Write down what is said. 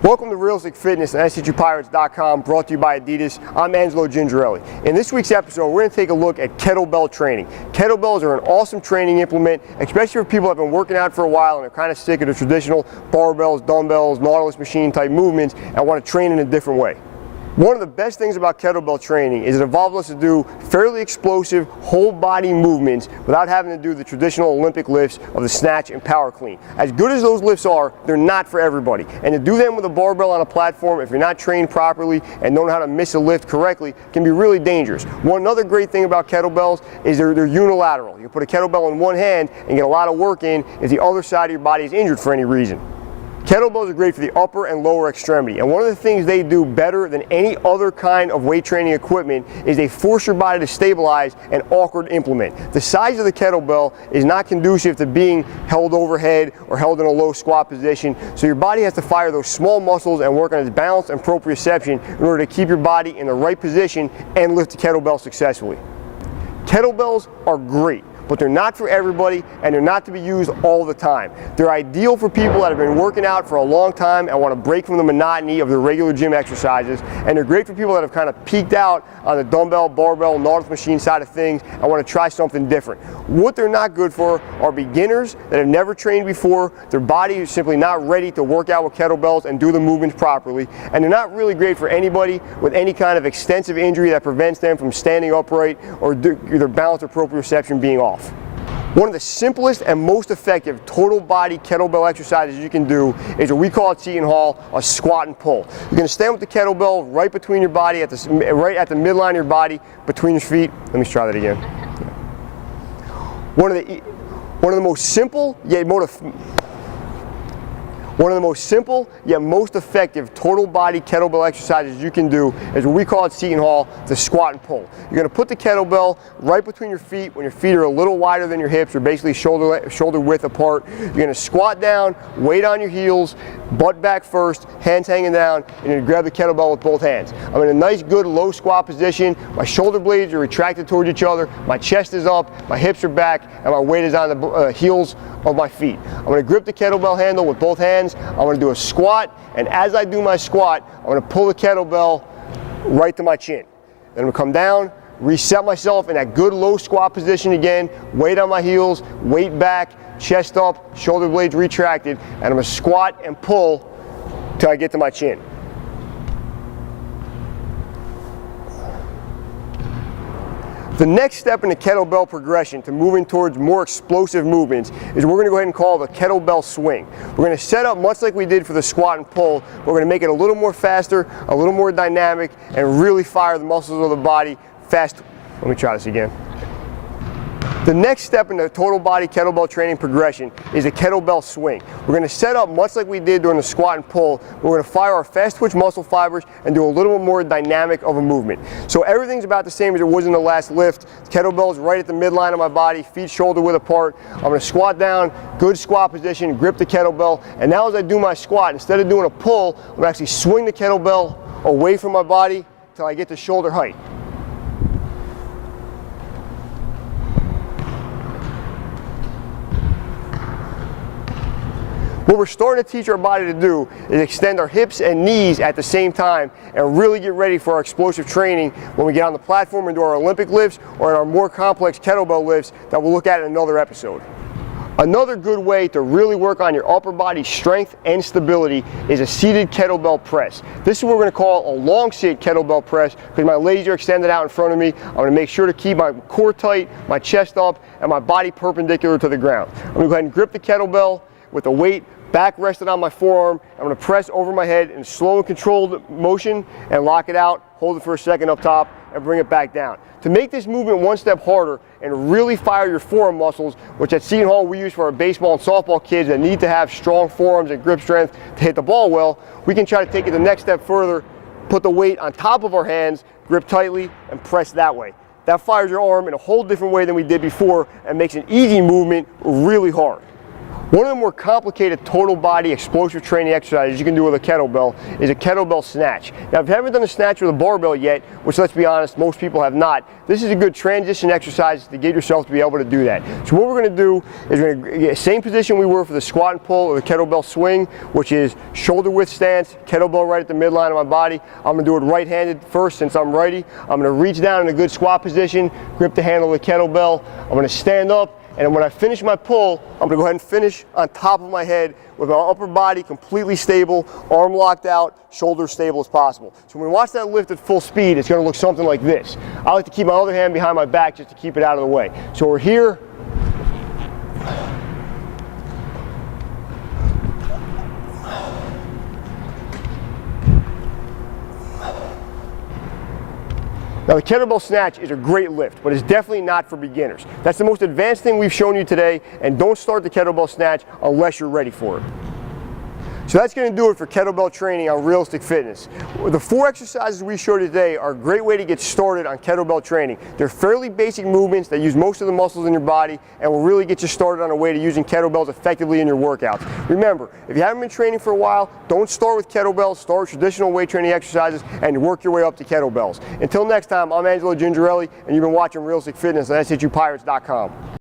Welcome to Realistic Fitness and SCGPirates.com, brought to you by Adidas. I'm Angelo Gingerelli. In this week's episode, we're going to take a look at kettlebell training. Kettlebells are an awesome training implement, especially for people who have been working out for a while and are kind of sick of the traditional barbells, dumbbells, Nautilus machine type movements and want to train in a different way. One of the best things about kettlebell training is it evolved us to do fairly explosive whole body movements without having to do the traditional Olympic lifts of the snatch and power clean. As good as those lifts are, they're not for everybody. And to do them with a barbell on a platform, if you're not trained properly and don't know how to miss a lift correctly, can be really dangerous. One other great thing about kettlebells is they're unilateral. You can put a kettlebell in one hand and get a lot of work in if the other side of your body is injured for any reason. Kettlebells are great for the upper and lower extremity, and one of the things they do better than any other kind of weight training equipment is they force your body to stabilize an awkward implement. The size of the kettlebell is not conducive to being held overhead or held in a low squat position, so your body has to fire those small muscles and work on its balance and proprioception in order to keep your body in the right position and lift the kettlebell successfully. Kettlebells are great, but they're not for everybody and they're not to be used all the time. They're ideal for people that have been working out for a long time and want to break from the monotony of their regular gym exercises, and they're great for people that have kind of peaked out on the dumbbell, barbell, Nautilus machine side of things and want to try something different. What they're not good for are beginners that have never trained before, their body is simply not ready to work out with kettlebells and do the movements properly, and they're not really great for anybody with any kind of extensive injury that prevents them from standing upright or their balance or proprioception being off. One of the simplest and most effective total body kettlebell exercises you can do is what we call at Seton Hall a squat and pull. You're going to stand with the kettlebell right between your body, right at the midline of your body, between your feet. Let me try that again. One of the most simple yet most effective total body kettlebell exercises you can do is what we call at Seton Hall the squat and pull. You're going to put the kettlebell right between your feet when your feet are a little wider than your hips, or basically shoulder width apart. You're going to squat down, weight on your heels, butt back first, hands hanging down, and you're going to grab the kettlebell with both hands. I'm in a nice good low squat position. My shoulder blades are retracted towards each other, my chest is up, my hips are back, and my weight is on the heels of my feet. I'm going to grip the kettlebell handle with both hands. I'm going to do a squat, and as I do my squat, I'm going to pull the kettlebell right to my chin. Then I'm going to come down, reset myself in that good low squat position again, weight on my heels, weight back, chest up, shoulder blades retracted, and I'm going to squat and pull till I get to my chin. The next step in the kettlebell progression to moving towards more explosive movements is what we're going to go ahead and call the kettlebell swing. We're going to set up much like we did for the squat and pull. We're going to make it a little more faster, a little more dynamic, and really fire the muscles of the body fast. Let me try this again. The next step in the total body kettlebell training progression is a kettlebell swing. We're going to set up much like we did during the squat and pull. We're going to fire our fast twitch muscle fibers and do a little bit more dynamic of a movement. So everything's about the same as it was in the last lift. The kettlebell is right at the midline of my body, feet shoulder width apart. I'm going to squat down, good squat position, grip the kettlebell, and now as I do my squat, instead of doing a pull, I'm actually swing the kettlebell away from my body until I get to shoulder height. What we're starting to teach our body to do is extend our hips and knees at the same time and really get ready for our explosive training when we get on the platform and do our Olympic lifts or in our more complex kettlebell lifts that we'll look at in another episode. Another good way to really work on your upper body strength and stability is a seated kettlebell press. This is what we're going to call a long sit kettlebell press because my legs are extended out in front of me. I'm going to make sure to keep my core tight, my chest up, and my body perpendicular to the ground. I'm going to go ahead and grip the kettlebell with the weight back rested on my forearm. I'm going to press over my head in slow and controlled motion and lock it out, hold it for a second up top, and bring it back down. To make this movement one step harder and really fire your forearm muscles, which at Seton Hall we use for our baseball and softball kids that need to have strong forearms and grip strength to hit the ball well, we can try to take it the next step further, put the weight on top of our hands, grip tightly, and press that way. That fires your arm in a whole different way than we did before and makes an easy movement really hard. One of the more complicated total body explosive training exercises you can do with a kettlebell is a kettlebell snatch. Now, if you haven't done a snatch with a barbell yet, which let's be honest, most people have not, this is a good transition exercise to get yourself to be able to do that. So what we're going to do is we're going to get the same position we were for the squat and pull or the kettlebell swing, which is shoulder width stance, kettlebell right at the midline of my body. I'm going to do it right-handed first since I'm righty. I'm going to reach down in a good squat position, grip the handle of the kettlebell. I'm going to stand up. And when I finish my pull, I'm going to go ahead and finish on top of my head with my upper body completely stable, arm locked out, shoulders stable as possible. So when we watch that lift at full speed, it's going to look something like this. I like to keep my other hand behind my back just to keep it out of the way. So we're here. Now the kettlebell snatch is a great lift, but it's definitely not for beginners. That's the most advanced thing we've shown you today, and don't start the kettlebell snatch unless you're ready for it. So that's going to do it for kettlebell training on Realistic Fitness. The 4 exercises we showed you today are a great way to get started on kettlebell training. They're fairly basic movements that use most of the muscles in your body and will really get you started on a way to using kettlebells effectively in your workouts. Remember, if you haven't been training for a while, don't start with kettlebells, start with traditional weight training exercises and work your way up to kettlebells. Until next time, I'm Angelo Gingerelli and you've been watching Realistic Fitness on SHUPirates.com.